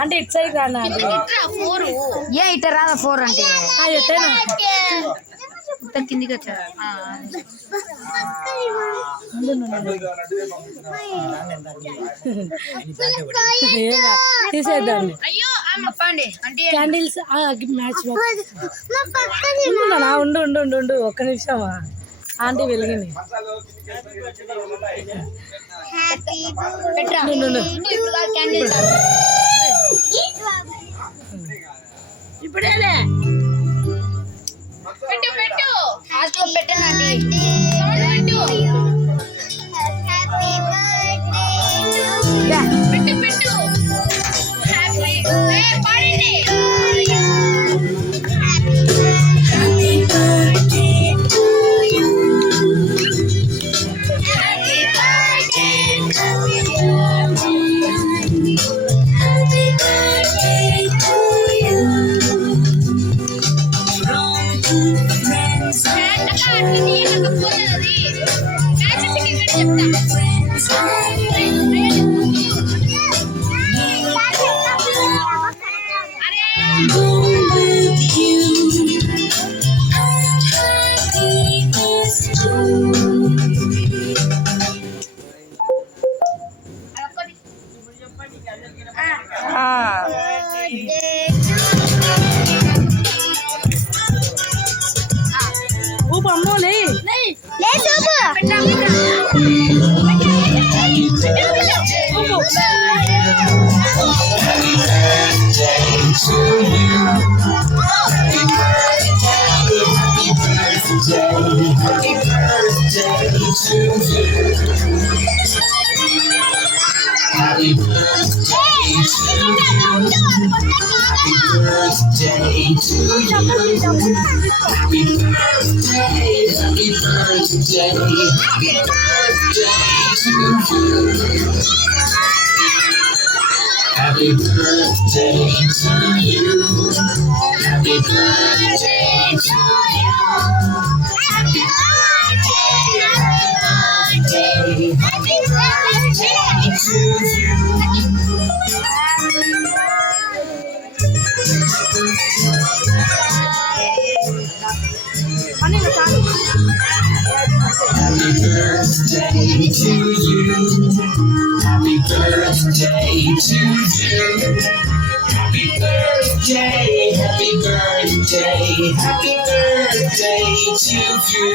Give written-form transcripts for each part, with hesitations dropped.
అంటే it side రానా ఏ ఇట రాదా 4 అంటే కిందికి వచ్చా తీసేద్దాండి క్యాండిల్స్ మ్యాచ్ ఉండు ఉండు ఉండు ఉండు ఒక్క నిమిషమా ఆంటీ వెలిగింది ఇప్పుడేలే పెట్టు పెట్టు పెట్టనండి పెట్టు పెట్టు హ్యాపీ పాడండి Happy birthday to you. Happy birthday to you. Happy birthday, happy birthday, happy birthday to you. Happy birthday to you. Happy birthday to you. Happy birthday, happy birthday, happy birthday to you.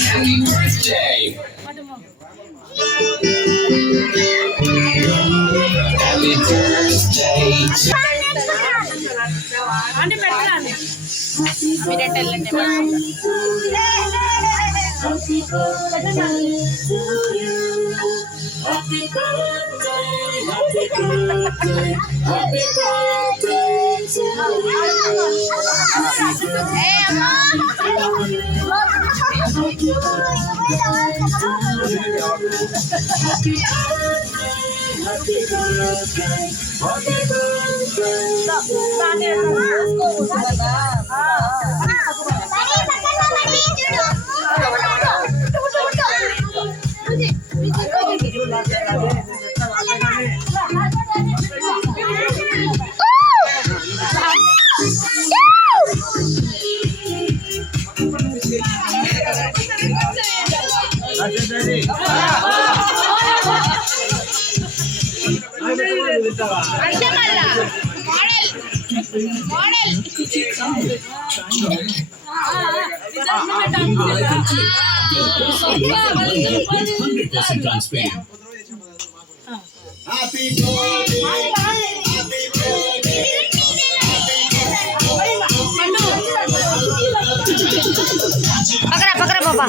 Happy birthday. Happy birthday to అంటే పెట్టాలి Happy birthday to you. Happy birthday, happy birthday, happy birthday to you. Happy birthday, happy model 100% on Spain. Happy birthday, happy birthday. పక్కరా పక్కరా పాపా